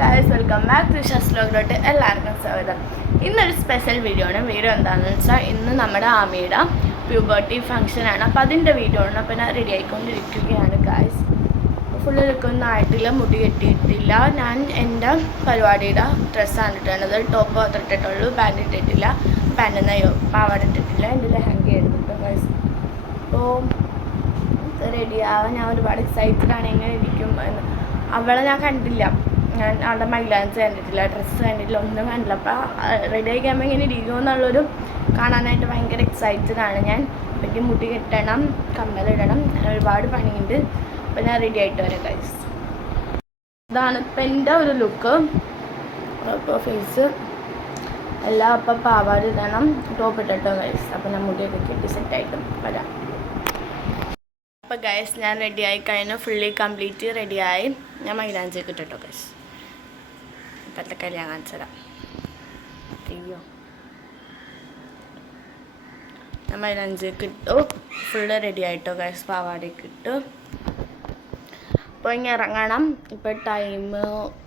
Guys, welcome back to ഷസ് വ്ലോഗിലോട്ട് എല്ലാവർക്കും സ്വാഗതം. ഇന്നൊരു സ്പെഷ്യൽ വീഡിയോ ആണ്. വീഡിയോ എന്താണെന്ന് വെച്ചാൽ ഇന്ന് നമ്മുടെ ആമിയുടെ പ്യൂബർട്ടി ഫംഗ്ഷനാണ്. അപ്പോൾ അതിൻ്റെ വീഡിയോ ആണ്. അപ്പോൾ ഞാൻ റെഡി ആയിക്കൊണ്ടിരിക്കുകയാണ് ഗൈസ്. ഫുള്ള് ലുക്കൊന്നും ആയിട്ടില്ല, മുടി കെട്ടിയിട്ടില്ല. ഞാൻ എൻ്റെ പരിപാടിയുടെ ഡ്രസ്സാണ് ഇട്ടിട്ടുള്ളത്. ടോപ്പ് മാത്രം ഇട്ടിട്ടുള്ളൂ, പാൻറ് ഇട്ടിട്ടില്ല. പാൻറ്റെന്ന പാവാട ഇട്ടിട്ടില്ല. എൻ്റെ ലെഹങ്ക എടുത്തിട്ടു ഗൈസ്. അപ്പോൾ റെഡിയാവാൻ ഞാൻ ഒരുപാട് എക്സൈറ്റഡ് ആണ്. എങ്ങനെ ഇരിക്കും എന്ന്. അവളെ ഞാൻ കണ്ടില്ല, ഞാൻ അവളുടെ മൈലാഞ്ച് കണ്ടിട്ടില്ല, ഡ്രസ്സ് കണ്ടിട്ടില്ല, ഒന്നും കണ്ടില്ല. അപ്പോൾ റെഡി ആയി കഴിയുമ്പോൾ ഇങ്ങനെ ഇരിക്കുമെന്നുള്ളൊരു കാണാനായിട്ട് ഭയങ്കര എക്സൈറ്റഡ് ആണ് ഞാൻ. എനിക്ക് മുടി കെട്ടണം, കമ്മലിടണം, ഒരുപാട് പണിയുണ്ട്. അപ്പോൾ ഞാൻ റെഡി ആയിട്ട് വരാം ഗൈസ്. ഇതാണ് ഇപ്പം എൻ്റെ ഒരു ലുക്ക്. അപ്പോൾ ഫേസ് എല്ലാം അപ്പം പാവാട ഇടണം, ടോപ്പ് ഇട്ടിട്ടോ ഗൈസ്. അപ്പോൾ ഞാൻ മുടിയൊക്കെ കെട്ടി സെറ്റായിട്ടും വരാം. അപ്പോൾ ഗൈസ് ഞാൻ റെഡി ആയി കഴിഞ്ഞു, ഫുള്ളി കംപ്ലീറ്റ് റെഡിയായി. ഞാൻ മൈലാഞ്ചിയൊക്കെ ഇട്ടിട്ടോ ഗൈസ്. ഇപ്പോഴത്തെ കല്യാണം കാണിച്ചു തരാം. അയ്യോ, ഞാൻ മൈലാഞ്ചിയൊക്കെ ഇട്ടു, ഫുള്ള് റെഡി ആയിട്ടോ ഗൈസ്. പാവാടയൊക്കെ ഇട്ടു. അപ്പോൾ ഇങ്ങനെ ഇറങ്ങണം. ഇപ്പോൾ ടൈം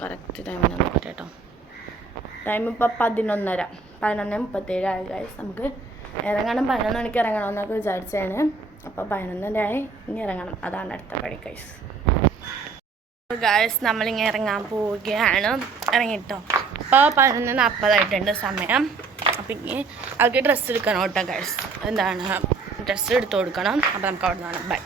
കറക്റ്റ് ടൈമിന് നോക്കട്ടെ കേട്ടോ. ടൈം ഇപ്പോൾ 11:37 ആയി ഗൈസ്. നമുക്ക് ഇറങ്ങണം. 11 മണിക്ക് ഇറങ്ങണമെന്നൊക്കെ വിചാരിച്ചാണ്. അപ്പോൾ 11 ആയി, ഇനി ഇറങ്ങണം. അതാണ് അടുത്ത പണി ഗൈസ്. അപ്പോൾ ഗൈസ് നമ്മളിങ്ങനെ ഇറങ്ങാൻ പോവുകയാണ്. ഇറങ്ങിട്ടോ. അപ്പോൾ 11:40 സമയം. അപ്പോൾ ഇനി അവർക്ക് ഡ്രസ്സ് എടുക്കണം കേട്ടോ ഗൈസ്. എന്താണ് ഡ്രസ്സ് എടുത്ത് കൊടുക്കണം. അപ്പോൾ നമുക്ക് അവിടെ നിന്നാണ്. ബൈ.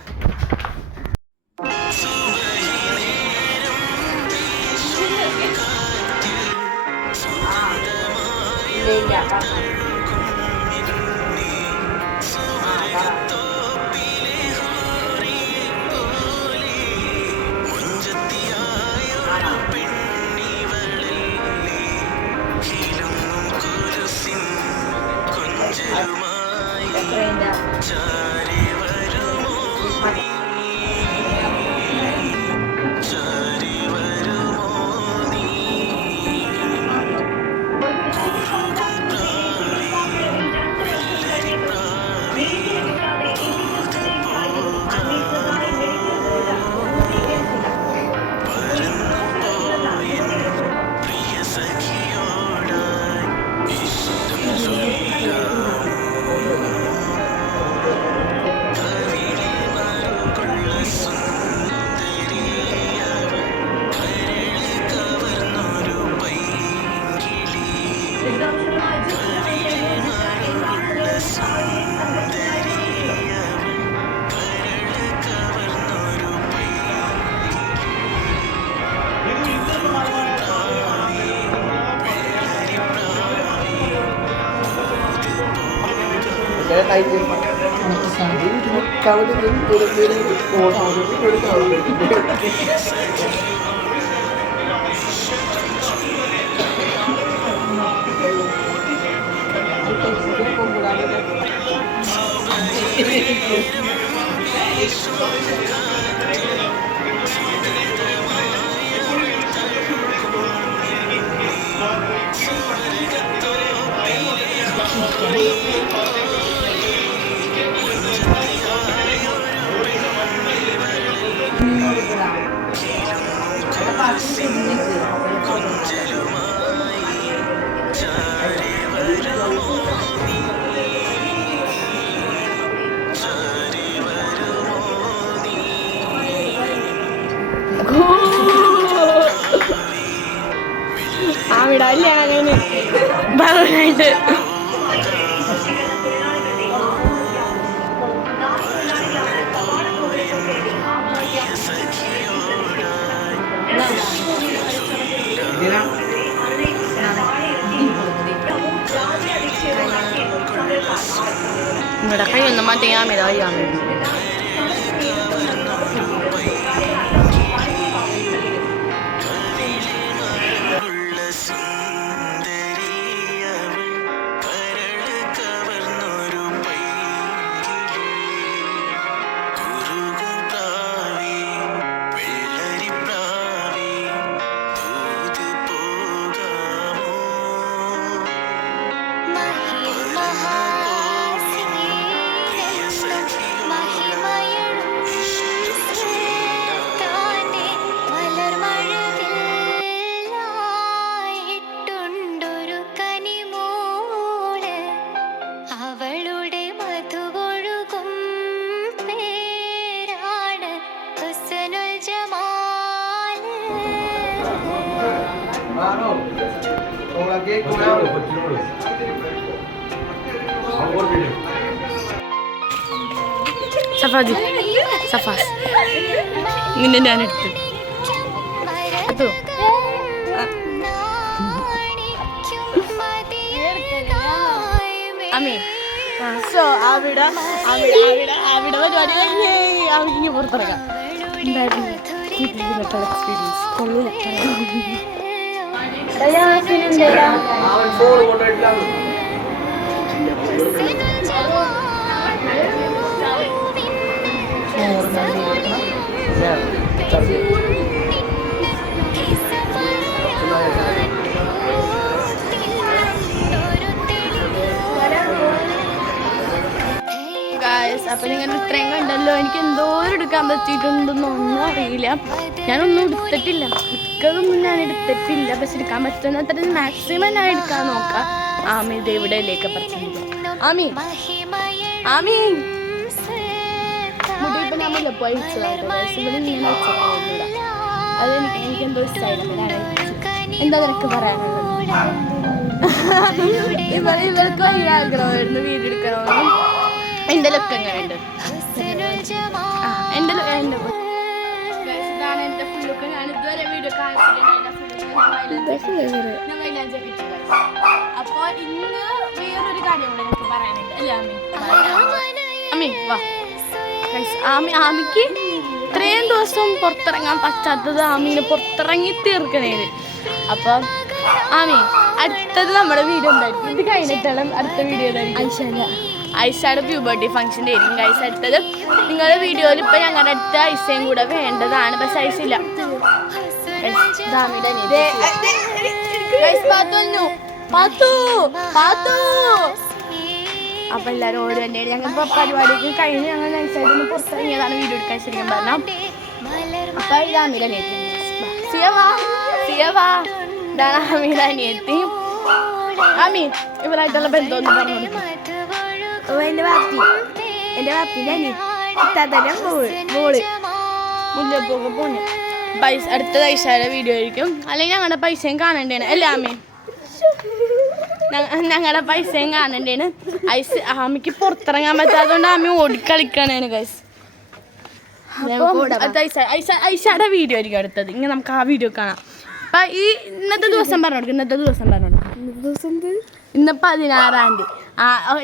വിടാല്ലേ അങ്ങനെ പറയാനായിട്ട്. Người ta thấy nó mang tiếng mày đó giờ സഫാജി Safas നിന്നെ ഞാൻ എടുത്തു അതോ അമ്മേ സോ അവിടെ പരിപാടി കഴിഞ്ഞ് അവിടേക്ക് പുറത്തിറങ്ങാം എന്തായിരുന്നു എക്സ്പീരിയൻസ് കൊള്ളില്ല അപ്പൊ നിങ്ങൾ ഇത്രയും കണ്ടല്ലോ. എനിക്ക് എന്തോരം എടുക്കാൻ പറ്റിയിട്ടുണ്ടെന്നൊന്നും അറിയില്ല. ഞാനൊന്നും എടുത്തിട്ടില്ല, മിക്കതൊന്നും ഞാൻ എടുത്തിട്ടില്ല. പക്ഷെ എടുക്കാൻ പറ്റുന്ന അത്ര മാക്സിമം ഞാൻ എടുക്കാൻ നോക്കാം. ആമി ഇത് എവിടെയൊക്കെ പറിച്ചിട്ടുണ്ട്. ആമി ആമി മുടി ഇപ്പൊ ഞാൻ മുല്ലപ്പൂ അഴിച്ചതായിട്ട് അത് എനിക്ക് എന്തോ ഇഷ്ടമായില്ല. എന്താ നിനക്ക് പറയാനുള്ളത്? ഇവർക്ക് ഭയങ്കര ആഗ്രഹമായിരുന്നു വീഡിയോ എടുക്കണമെന്നും. എൻ്റെ ലുക്ക് എങ്ങനെയുണ്ട്? ഇതാണ് എൻ്റെ ഫുൾ ലുക്ക്. ഞാൻ ഇതുവരെ വീഡിയോ അപ്പൊ ഇന്ന് വേറൊരു കാര്യം കൂടെ എനിക്ക് പറയാനുണ്ട് അല്ലേ ആമി? ആമി വാ. ആമിക്ക് ഇത്രയും ദിവസം പുറത്തിറങ്ങാൻ പറ്റാത്തത് ആമീനെ പുറത്തിറങ്ങി തീർക്കണേത്. അപ്പൊ ആമി അടുത്തത് നമ്മുടെ വീഡിയോ എന്തായിരിക്കും? ഇത് കഴിഞ്ഞിട്ടാണ് അടുത്ത വീഡിയോ ഐഷയുടെ പ്യൂബർട്ടി ഫംഗ്ഷൻ്റെ ആയിരിക്കും ഗൈസ് അടുത്തത്. നിങ്ങളുടെ വീഡിയോയിൽ ഇപ്പം ഞങ്ങളുടെ അടുത്ത ഐസയും കൂടെ വേണ്ടതാണ്. പക്ഷെ ഐസ് ഇല്ല. അപ്പൊ എല്ലാവരും ഓടി തന്നെയാണ്. ഞങ്ങൾ പരിപാടിക്ക് കഴിഞ്ഞ് ഞങ്ങൾ നൈസായിട്ട് പുറത്തിറങ്ങിയതാണ് വീഡിയോ എടുക്കാൻ ശരിക്കും പറഞ്ഞാൽ. അപ്പൊ ഇത് ആമിയുടെ അനിയത്തി ഇതാണ് ആമിയുടെ അനിയത്തി. ആമി ഇവരായിട്ടുള്ള ബന്ധം ഒന്ന് പറഞ്ഞു കൊടുക്കും. എൻ്റെ വാപ്പിൻ്റെ മുല്ലപ്പൊക്കെ പോണു. പൈസ അടുത്ത ഐഷയുടെ വീഡിയോ ആയിരിക്കും. അല്ലെങ്കിൽ ഞങ്ങളുടെ പൈസയും കാണണ്ടേണ് അല്ലേ ആമി? ഞങ്ങളുടെ പൈസയും കാണണ്ടേണ്. ആമിക്ക് പുറത്തിറങ്ങാൻ പറ്റാത്തതുകൊണ്ട് ആമി ഓടിക്കളിക്കണേന് ഗൈസ്. ഐഷയുടെ വീഡിയോ ആയിരിക്കും അടുത്തത്. ഇങ്ങനെ നമുക്ക് ആ വീഡിയോ കാണാം. അപ്പൊ ഈ ഇന്നത്തെ ദിവസം പറഞ്ഞു കൊടുക്കും. ഇന്ന് 16-ാം തീയതി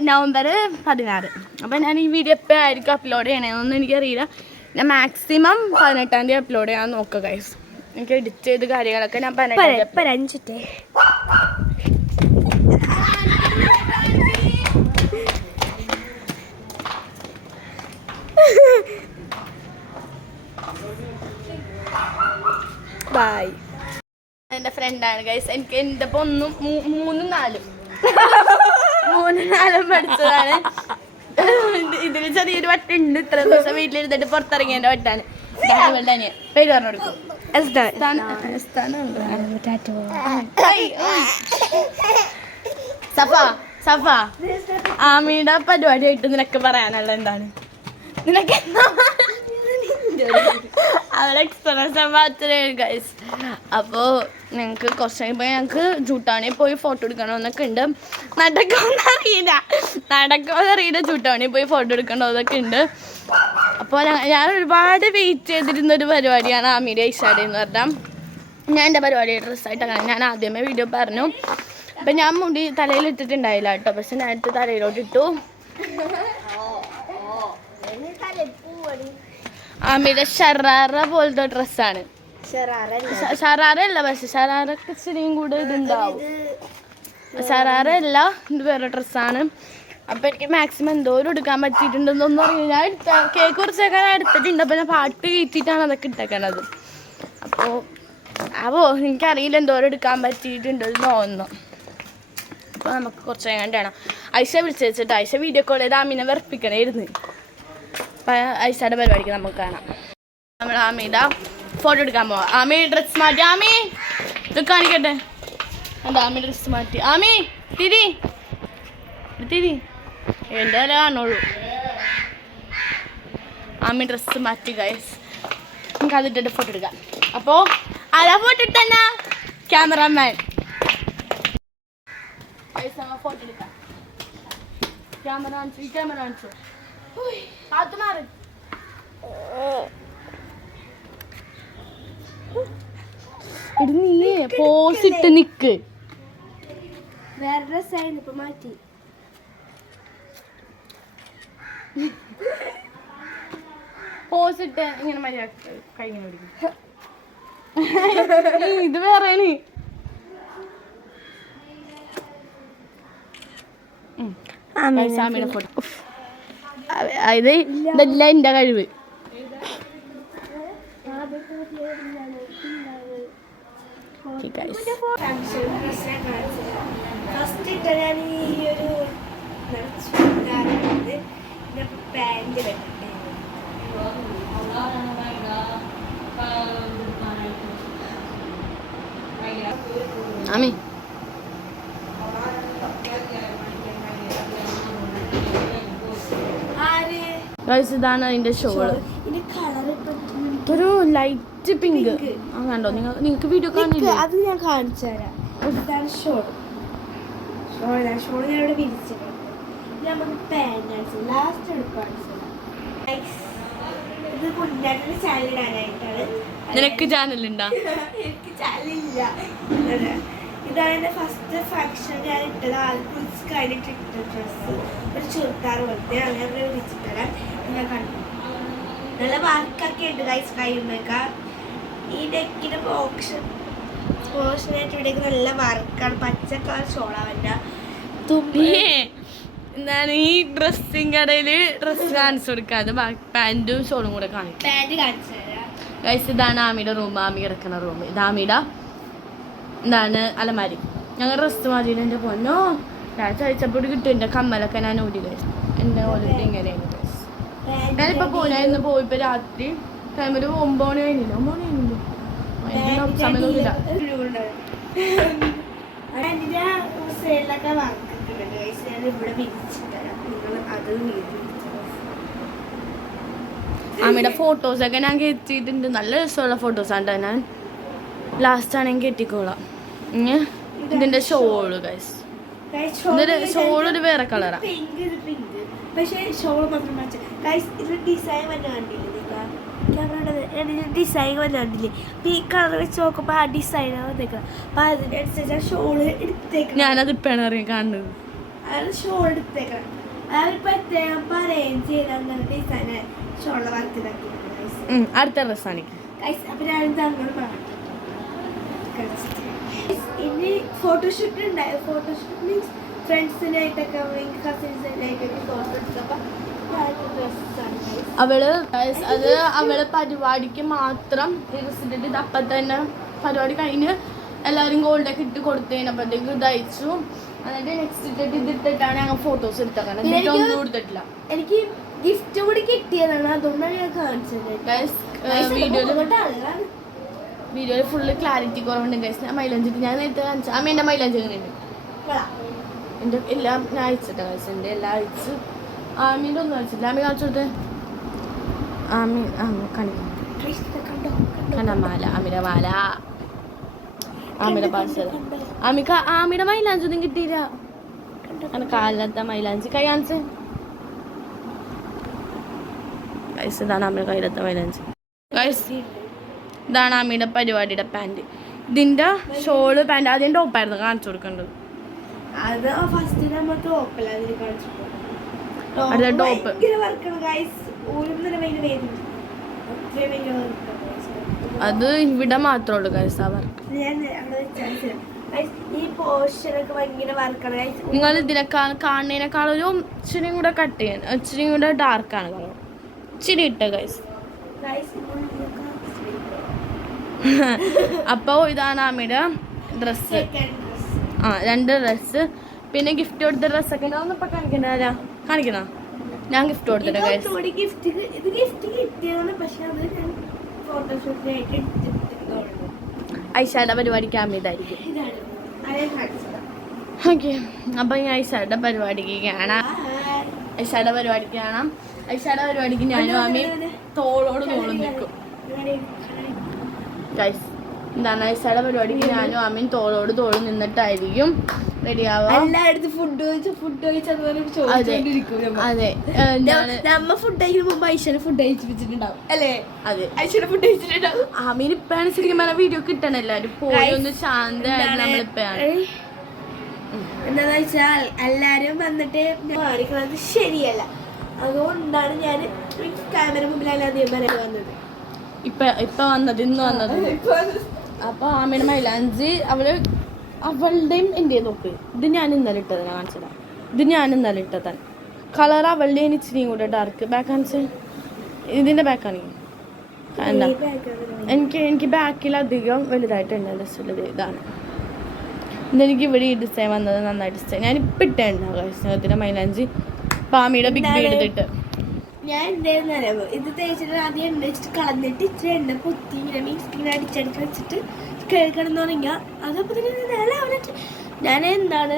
നവംബർ 16. അപ്പം ഞാൻ ഈ വീഡിയോ എപ്പോഴായിരിക്കും അപ്ലോഡ് ചെയ്യണമെന്നൊന്നും എനിക്കറിയില്ല. ഞാൻ മാക്സിമം 18-ാം തീയതി അപ്ലോഡ് ചെയ്യാൻ നോക്കുക ഗൈസ്. എനിക്ക് എഡിറ്റ് ചെയ്ത് കാര്യങ്ങളൊക്കെ ഞാൻ 18 ബൈ. എൻ്റെ ഫ്രണ്ടാണ് ഗൈസ്. എനിക്ക് എൻ്റെ ഇപ്പം 3-4 പഠിച്ചതാണ്. ഇതിന് ചെറിയൊരു വട്ടുണ്ട്. ഇത്ര ദിവസം വീട്ടിലിരുന്നിട്ട് പുറത്തിറങ്ങിയതിൻ്റെ വട്ടാണ്. പേര് പറഞ്ഞു കൊടുക്കും. സഫ ആമിയുടെ പരിപാടിയായിട്ട് നിനക്ക് പറയാനുള്ള എന്താണ്? നിനക്ക് അവരുടെ എക്സ്പീരിയൻസ് മാത്രമേ ഗൈസ്. അപ്പോൾ ഞങ്ങൾക്ക് കുറച്ച് കഴിയുമ്പോൾ ഞങ്ങൾക്ക് ജൂട്ടാണിയിൽ പോയി ഫോട്ടോ എടുക്കണമെന്നൊക്കെ ഉണ്ട്. നടക്കുമെന്നറിയില്ല ജൂട്ടാണിയിൽ പോയി ഫോട്ടോ എടുക്കണമെന്നൊക്കെ ഉണ്ട്. അപ്പോൾ ഞാൻ ഒരുപാട് വെയിറ്റ് ചെയ്തിരുന്നൊരു പരിപാടിയാണ് ആമിയുടെ ഐഷാടെ എന്ന് പറഞ്ഞാൽ. ഞാൻ എൻ്റെ പരിപാടി ഡ്രസ്സായിട്ടാണ് ഞാൻ ആദ്യമേ വീഡിയോ പറഞ്ഞു. അപ്പം ഞാൻ മുടി തലയിലിട്ടിട്ടുണ്ടായില്ല കേട്ടോ. പക്ഷെ ഞാൻ എടുത്ത് തലയിലോട്ട് ഇട്ടു. ആമിയുടെ ഷറാറ പോലത്തെ ഡ്രസ്സാണ്. ഷറാറല്ല, പക്ഷെ ഷറാറൊക്കെ ഇച്ചിരിയും കൂടെ ഇതുണ്ടാവും. ഷറാറല്ല, ഇത് വേറെ ഡ്രസ്സാണ്. അപ്പം എനിക്ക് മാക്സിമം എന്തോരം എടുക്കാൻ പറ്റിയിട്ടുണ്ടെന്നൊന്നും അറിയില്ല. ഞാൻ കേക്ക് കുറച്ചൊക്കെ ഞാൻ എടുത്തിട്ടുണ്ട്. അപ്പം ഞാൻ പാട്ട് കയറ്റിയിട്ടാണ് അതൊക്കെ ഇട്ടേക്കണത്. അപ്പോൾ എനിക്കറിയില്ല എന്തോരം എടുക്കാൻ പറ്റിയിട്ടുണ്ടെന്ന് തോന്നുന്നു. അപ്പോൾ നമുക്ക് കുറച്ച് കണ്ടാണ് ഐഷ വിളിച്ച് വെച്ചിട്ട് ഐഷ വീഡിയോ കോൾ ചെയ്ത് ആമീനെ വെറുപ്പിക്കണമായിരുന്നു. അപ്പം ഐഷയുടെ പരിപാടിക്ക് നമുക്ക് കാണാം. നമ്മൾ ആമിയുടെ ഫോട്ടോ എടുക്കാൻ പോവാം. ആമി ഡ്രസ്സ് മാറ്റി. ആമി ഇത് കാണിക്കട്ടെ. എന്താ ആമി ഡ്രസ്സ് മാറ്റി? ആമി തിരി എൻ്റെ അല്ല കാണുള്ളൂ. ആമി ഡ്രസ്സ് മാറ്റി ഗൈസ്. നമുക്ക് അതിട്ടിട്ട് ഫോട്ടോ എടുക്കാം. അപ്പോൾ ആരാ ഫോട്ടോ ഇട്ടെന്നാ? ക്യാമറമാൻ. ഫോട്ടോ എടുക്കാം. ക്യാമറ കാണിച്ചു. അത് മാറി. നീ പോസിട്ട് നിക്ക്. വേറെ ഡ്രസ്സായിരുന്നു ഇപ്പൊ മാറ്റി. പോസിട്ട് ഇങ്ങനെ മര്യാദ കഴിഞ്ഞു പിടിക്കും. ഇത് വേറെ ഫോട്ടോ. ഇത് ഇതെല്ലാം എന്റെ കഴിവ്. ഫസ്റ്റ് ഇട്ട ഞാൻ ഈ ഒരു പാൻറ് വെക്കട്ടെ. ആമി ഇതാണ് അതിന്റെ ഷോള്. ഒരു ലൈറ്റ് പിങ്ക് കണ്ടോ നിങ്ങൾക്ക് വീഡിയോ കാണില്ല? അത് ഞാൻ കാണിച്ചു തരാം. ഇതാണ് ഷോൾ. ഷോൾ ഞാൻ ഇവിടെ വിരിച്ചിട്ടുണ്ട്. നമുക്ക് പാൻറ് ലാസ്റ്റ് എടുക്കാണ്. ഇത് കുഞ്ഞാട്ടിന്റെ ചാനൽ ഇടാനായിട്ടാണ്. നിനക്ക് ചാനലുണ്ടോ? എനിക്ക് ചാനലില്ല. ഇതാണ് എൻ്റെ ഫസ്റ്റ് ഫംഗ്ഷൻ ഞാൻ ഇട്ടത്. ആദ്യം കഴിഞ്ഞിട്ട് ഇട്ട ഡ്രസ്സ് ഒരു ചുരിദാർ പോലത്തെ അങ്ങനെ വിരിച്ചിട്ടരാം. ഞാൻ കണ്ടു നല്ല വർക്കൊക്കെ ഉണ്ട് ഗൈസ്. കഴിയുമ്പോഴേക്കാ ഈ നെക്കിന്റെ പോർഷനായിട്ട് ഇവിടേക്ക് നല്ല വർക്കാണ്. പച്ച കളർ ഷോളാവല്ല എന്താണ് ഈ ഡ്രസ്സിങ് കടയില് ഡ്രസ്സ് കാണിച്ചു കൊടുക്കാതെ പാൻറ്റും ഷോളും കൂടെ കാണിക്കും. പാൻറ് കാണിച്ചു തരാം ഗൈസ്. ഇതാണ് ആമിയുടെ റൂം. ആമി കിടക്കുന്ന റൂം. ഇത് ആമിയുടെ എന്താണ് അലമാരി. ഞങ്ങൾ ഡ്രസ്സ് മാതിരി എൻ്റെ പൊന്നോ ഞാൻ ചോദിച്ചപ്പോൾ കിട്ടും. എൻ്റെ കമ്മലൊക്കെ ഞാൻ ഓടി ഗൈസ്. എൻ്റെ ഓടിട്ട് ഇങ്ങനെയാണ് ഗൈസ്. ഞാനിപ്പോൾ പോയി. ഇന്ന് പോയിപ്പോൾ രാത്രി ടൈം ഒരു 9 മണി കഴിഞ്ഞില്ല. 9 മണി കഴിഞ്ഞില്ല. സമയം നോക്കില്ല. ആമിയുടെ ഫോട്ടോസൊക്കെ ഞാൻ കയറ്റിയിട്ടുണ്ട്. നല്ല രസമുള്ള ഫോട്ടോസാണ്. ഞാൻ ലാസ്റ്റ് ആണെങ്കിൽ കെട്ടിക്കോളാം. ഇതിന്റെ ഷോള് ഗൈസ്. ഇതിന്റെ ഷോളൊരു വേറെ കളറാ. പക്ഷേ ഷോൾ മാത്രം ഇതിൽ ഡിസൈൻ വല്ല കണ്ടില്ലേ? ഡിസൈൻ വല്ല കണ്ടില്ലേ? അപ്പൊ ഈ കളർ വെച്ച് നോക്കുമ്പോ ആ ഡിസൈൻ വന്നേക്കണം. അപ്പൊ അതിനനുസരിച്ച് ഷോള് എടുത്തേക്കണം. ഞാനത് ഇപ്പാണ് അറിയാൻ കാണുന്നത്. അത് ഷോൾ എടുത്തേക്കണം. അവർ പ്രത്യേകം അറേഞ്ച് ചെയ്ത് അങ്ങനെ ഡിസൈൻ ഷോളിലെ വർക്കിലാക്കി. അടുത്ത ഡ്രസ്സാണ്. അപ്പൊ ഞാനിത് അങ്ങോട്ട് പറഞ്ഞു. ഇനി ഫോട്ടോഷൂട്ട് ഉണ്ടായി. ഫോട്ടോഷൂട്ട് മീൻസ് ഫ്രണ്ട്സിനായിട്ടൊക്കെ കസിൻസിനായിട്ടൊക്കെ ഫോട്ടോ എടുത്തപ്പോൾ അവള് പരിപാടിക്ക് മാത്രം ഇട്ടിട്ട് ഇത് അപ്പം തന്നെ പരിപാടി കഴിഞ്ഞ് എല്ലാവരും ഗോൾഡൊക്കെ ഇട്ട് കൊടുത്തതിനപ്പോഴത്തേക്ക് ഇത് അയച്ചു. എന്നിട്ട് നെക്സ്റ്റ് ഇട്ടിട്ട് ഇതിട്ടിട്ടാണ് ഞങ്ങൾ ഫോട്ടോസ് എടുത്തേക്കണം. ഒന്നും കൊടുത്തിട്ടില്ല. എനിക്ക് ഗിഫ്റ്റ് കൂടി കിട്ടിയതാണ്. അതുകൊണ്ടാണ് ഞാൻ കാണിച്ചത്. വീഡിയോയിൽ ഫുള്ള് ക്ലാരിറ്റി കുറവുണ്ട് ഗൈസ്. ഞാൻ മൈലഞ്ചിട്ട് ഞാൻ നേരത്തെ കാണിച്ചു. അമ്മ എൻ്റെ മൈലഞ്ചി എങ്ങനെയുണ്ട്? എൻ്റെ എല്ലാം ഞാൻ അയച്ചിട്ടാണ് ഗൈസ്. എൻ്റെ എല്ലാം അയച്ചു. ആമീൻ്റെ ഒന്നും അയച്ചില്ല. ആമി കാണിച്ചു കൊടുത്തേ. ആമി കാണിക്കും മാല. ആമിയുടെ മാല. ആമിയുടെ പാഴ്സൽ. ആമിയുടെ മൈലാഞ്ചി ഒന്നും കിട്ടിയില്ല. അങ്ങനെ കാലത്തെ മൈലാഞ്ചി കൈ കാണിച്ചേ ഗൈസ്. ഇതാണ് ആമിയുടെ കയ്യിലത്തെ മൈലാഞ്ചി ഗൈസ്. ഇതാണ് ആമിയുടെ പരിപാടിയുടെ പാൻറ്. ഇതിൻ്റെ ഷോള് പാൻറ് ആദ്യം ടോപ്പായിരുന്നു കാണിച്ചു കൊടുക്കേണ്ടത്. ടോപ്പ് അത് ഇവിടെ മാത്രമേ ഉള്ളൂ ഗൈസ്. ആ വർക്ക് നിങ്ങൾ ഇതിനേക്കാൾ കാണുന്നതിനേക്കാൾ ഒരു ഇച്ചിരിയും കൂടെ കട്ട് ചെയ്യാൻ ഇച്ചിരിയും കൂടെ ഡാർക്കാണ് കളർ. ഇച്ചിരി ഇട്ട ഗൈസ്. അപ്പോൾ ഇതാണ് ആമിയുടെ ഡ്രസ്സ്. 2 ഡ്രസ്സ്. പിന്നെ ഗിഫ്റ്റ് കൊടുത്ത ഡ്രസ്സൊക്കെ ഒന്നും ഇപ്പം കാണിക്കണ കാണിക്കണ. ഞാൻ ഗിഫ്റ്റ് കൊടുത്തിട്ട് ഐഷയുടെ പരിപാടിക്ക് ആമി ഇതായിരിക്കും. ഓക്കെ. അപ്പം ഞാൻ ഐഷയുടെ പരിപാടിക്ക് കാണാം. ഐഷയുടെ പരിപാടിക്ക് കാണാം. ഐഷയുടെ പരിപാടിക്ക് ഞാനും ആമി തോളോട് തോളും നിൽക്കും ഗൈസ്. എന്താണ് ഐസയുടെ പരിപാടിക്ക് ഞാനും അമ്മയും തോളോട് തോള് നിന്നിട്ടായിരിക്കും റെഡിയാവാം. എല്ലായിടത്തും ഫുഡ് അതെ നമ്മ ഫുഡ് കഴിക്കുന്ന മുമ്പ് ഐശ്വര്യ ഫുഡ് കഴിച്ചിട്ടുണ്ടാവും അല്ലേ? അതെ ഐശ്വര്യ ഫുഡ് കഴിച്ചിട്ടുണ്ടാവും. ആമീന് ഇപ്പഴാണ് ശരിക്കും പറഞ്ഞ വീഡിയോ കിട്ടണം. എല്ലാവരും പോയി ഒന്ന് ശാന്തമായിരുന്നു നമ്മളിപ്പഴാണ്. എന്താന്ന് വെച്ചാൽ എല്ലാരും വന്നിട്ട് കാണിക്കുന്നത് ശരിയല്ല. അതുകൊണ്ടാണ് ഞാൻ ക്യാമറ മുമ്പിലാണ് അധികം പറയാൻ വന്നത്. ഇപ്പൊ വന്നത് ഇന്ന് വന്നത്. അപ്പൊ ആമയുടെ മൈലാഞ്ചി അവളുടെയും എൻ്റെ നോക്ക്. ഇത് ഞാൻ ഇന്നലെ ഇട്ടത് ഞാൻ കാണിച്ചതാ. ഇത് ഞാൻ ഇന്നലെ ഇട്ടതാണ്. കളർ അവളുടെയും ഇച്ചിരിയും കൂടെ ഡാർക്ക്. ബാക്ക് കാണിച്ച് ഇതിന്റെ ബാക്കാണെങ്കിൽ എന്താ എനിക്ക് ബാക്കിൽ അധികം വലുതായിട്ടുണ്ട് ഡ്രസ്സുള്ളത്. ഇതാണ് ഇതെനിക്ക് ഇവിടെ ഈ ഡിസൈൻ വന്നത് നന്നായിട്ട് ഡിസൈൻ ഞാനിപ്പോൾ ഇട്ടുണ്ടാകും മൈലാഞ്ചി പാമിയുടെ ബിഗ് ബി എടുത്തിട്ട്. ഞാൻ എന്തായിരുന്നു ഇത് തേച്ചിട്ട് ആദ്യം എണ്ണ വെച്ചിട്ട് കളഞ്ഞിട്ട് ഇച്ചിരി എണ്ണ പൊത്തി ഇങ്ങനെ മീൻസ് ഇങ്ങനെ അടിച്ചടിച്ച് വെച്ചിട്ട് കേൾക്കണം തുടങ്ങിയാൽ അതപ്പോൾ തന്നെ ഞാൻ എന്താണ്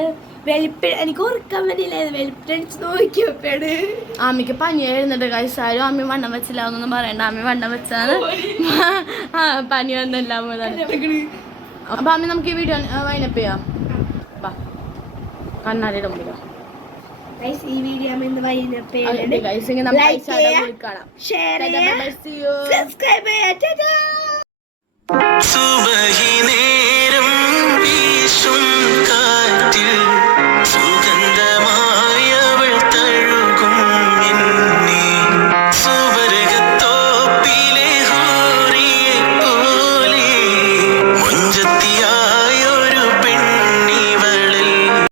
എനിക്ക് ഓർക്കാൻ പറ്റില്ല. വെളുപ്പിട്ടടിച്ച് നോക്കിയപ്പോഴാണ് ആമിക്ക് പനി എഴുന്നിട്ട് കഴിച്ചാലും ആമി വണ്ണം വെച്ചില്ല എന്നൊന്നും പറയണ്ട. ആമി വണ്ണം വെച്ചാണ് പനി വന്നില്ല. അപ്പൊ ആമി നമുക്ക് ഈ വീഡിയോ വൈനപ്പ് ചെയ്യാം. കണ്ണാടിയുടെ മുമ്പിലോ ഈ വീഡിയോ സബ്സ്ക്രൈബ് ചെയ്യാം.